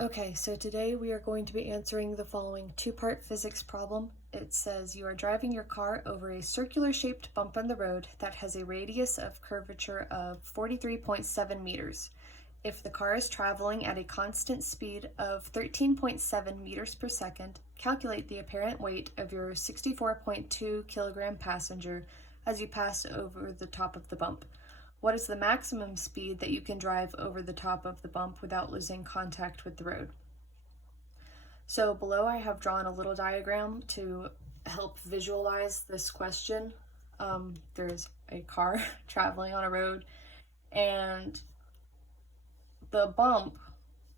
Okay, so today we are going to be answering the following two-part physics problem. It says you are driving your car over a circular-shaped bump on the road that has a radius of curvature of 43.7 meters. If the car is traveling at a constant speed of 13.7 meters per second, calculate the apparent weight of your 64.2 kilogram passenger as you pass over the top of the bump. What is the maximum speed that you can drive over the top of the bump without losing contact with the road? So below I have drawn a little diagram to help visualize this question. There's a car traveling on a road, and the bump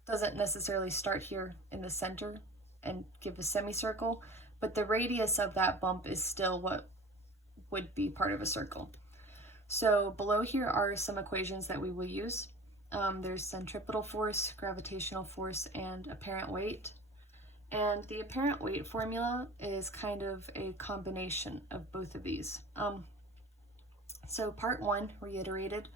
doesn't necessarily start here in the center and give a semicircle, but the radius of that bump is still what would be part of a circle. So below here are some equations that we will use. There's centripetal force, gravitational force, and apparent weight. And the apparent weight formula is kind of a combination of both of these. So part 1, reiterated,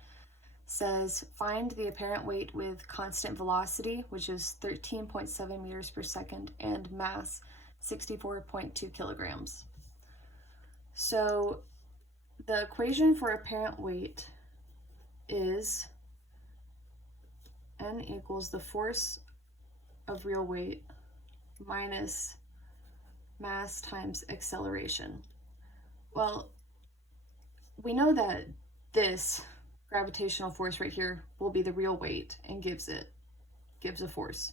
says find the apparent weight with constant velocity, which is 13.7 meters per second, and mass, 64.2 kilograms. So the equation for apparent weight is N equals the force of real weight minus mass times acceleration. Well, we know that this gravitational force right here will be the real weight and gives a force.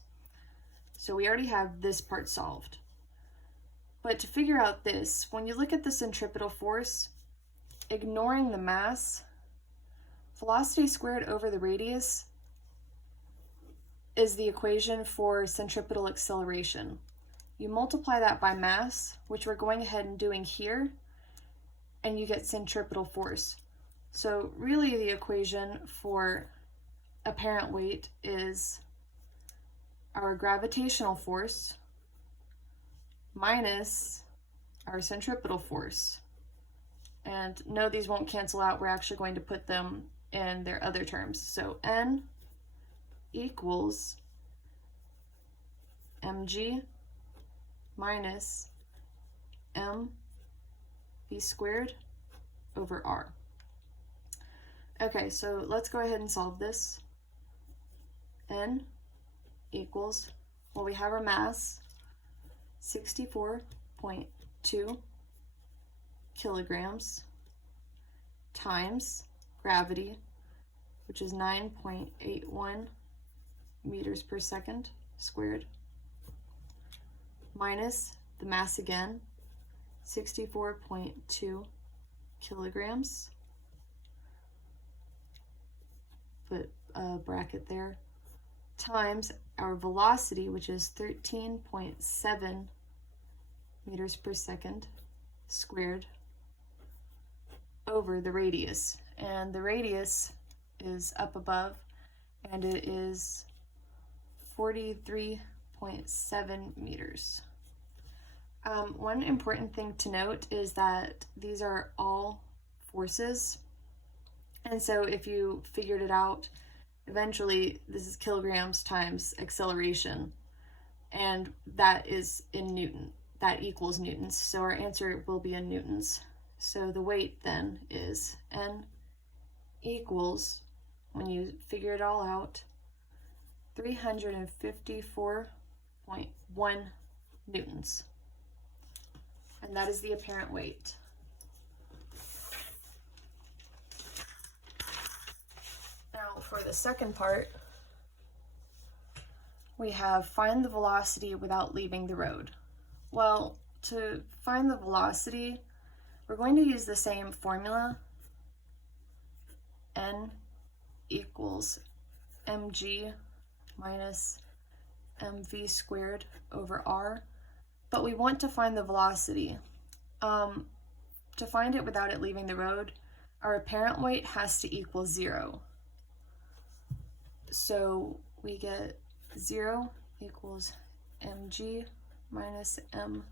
So we already have this part solved. But to figure out this, when you look at the centripetal force, ignoring the mass, velocity squared over the radius is the equation for centripetal acceleration. You multiply that by mass, which we're going ahead and doing here, and you get centripetal force. So really the equation for apparent weight is our gravitational force minus our centripetal force. And no, these won't cancel out. We're actually going to put them in their other terms. So N equals mg minus mv squared over r. Okay, so let's go ahead and solve this. N equals, well, we have our mass, 64.2 kilograms times gravity, which is 9.81 meters per second squared, minus the mass again, 64.2 kilograms, put a bracket there, times our velocity, which is 13.7 meters per second squared, over the radius. And the radius is up above, and it is 43.7 meters. One important thing to note is that these are all forces, and so if you figured it out, eventually this is kilograms times acceleration, and that is in Newton. That equals newtons, so our answer will be in newtons. So the weight then is N equals, when you figure it all out, 354.1 newtons. And that is the apparent weight. Now for the second part, we have find the velocity without leaving the road. Well, to find the velocity, we're going to use the same formula. N equals mg minus mv squared over r, but we want to find the velocity. To find it without it leaving the road, our apparent weight has to equal 0. So we get 0 equals mg minus mv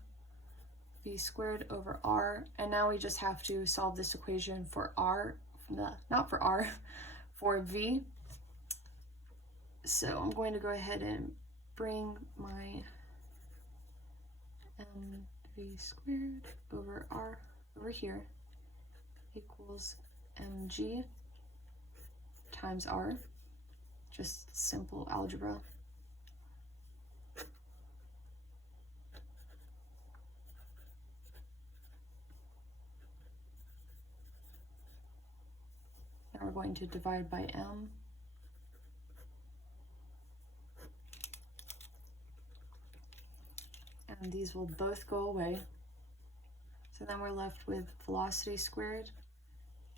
squared over r, and now we just have to solve this equation for r, not for r, for v. So I'm going to go ahead and bring my mv squared over r over here equals mg times r, just simple algebra. Now we're going to divide by m. And these will both go away. So then we're left with velocity squared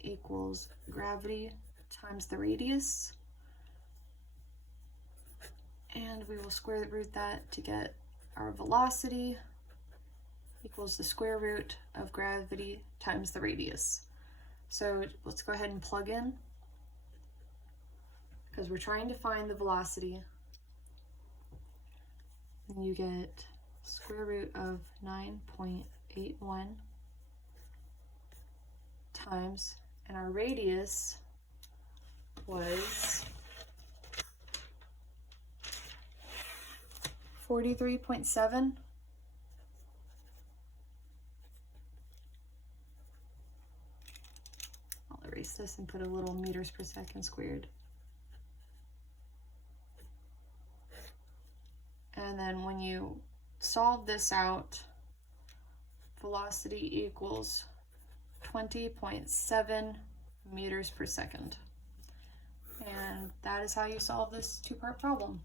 equals gravity times the radius. And we will square root that to get our velocity equals the square root of gravity times the radius. So let's go ahead and plug in, because we're trying to find the velocity. And you get square root of 9.81 times, and our radius was 43.7. I'll erase this and put a little meters per second squared. And then when you solve this out, velocity equals 20.7 meters per second. And that is how you solve this two-part problem.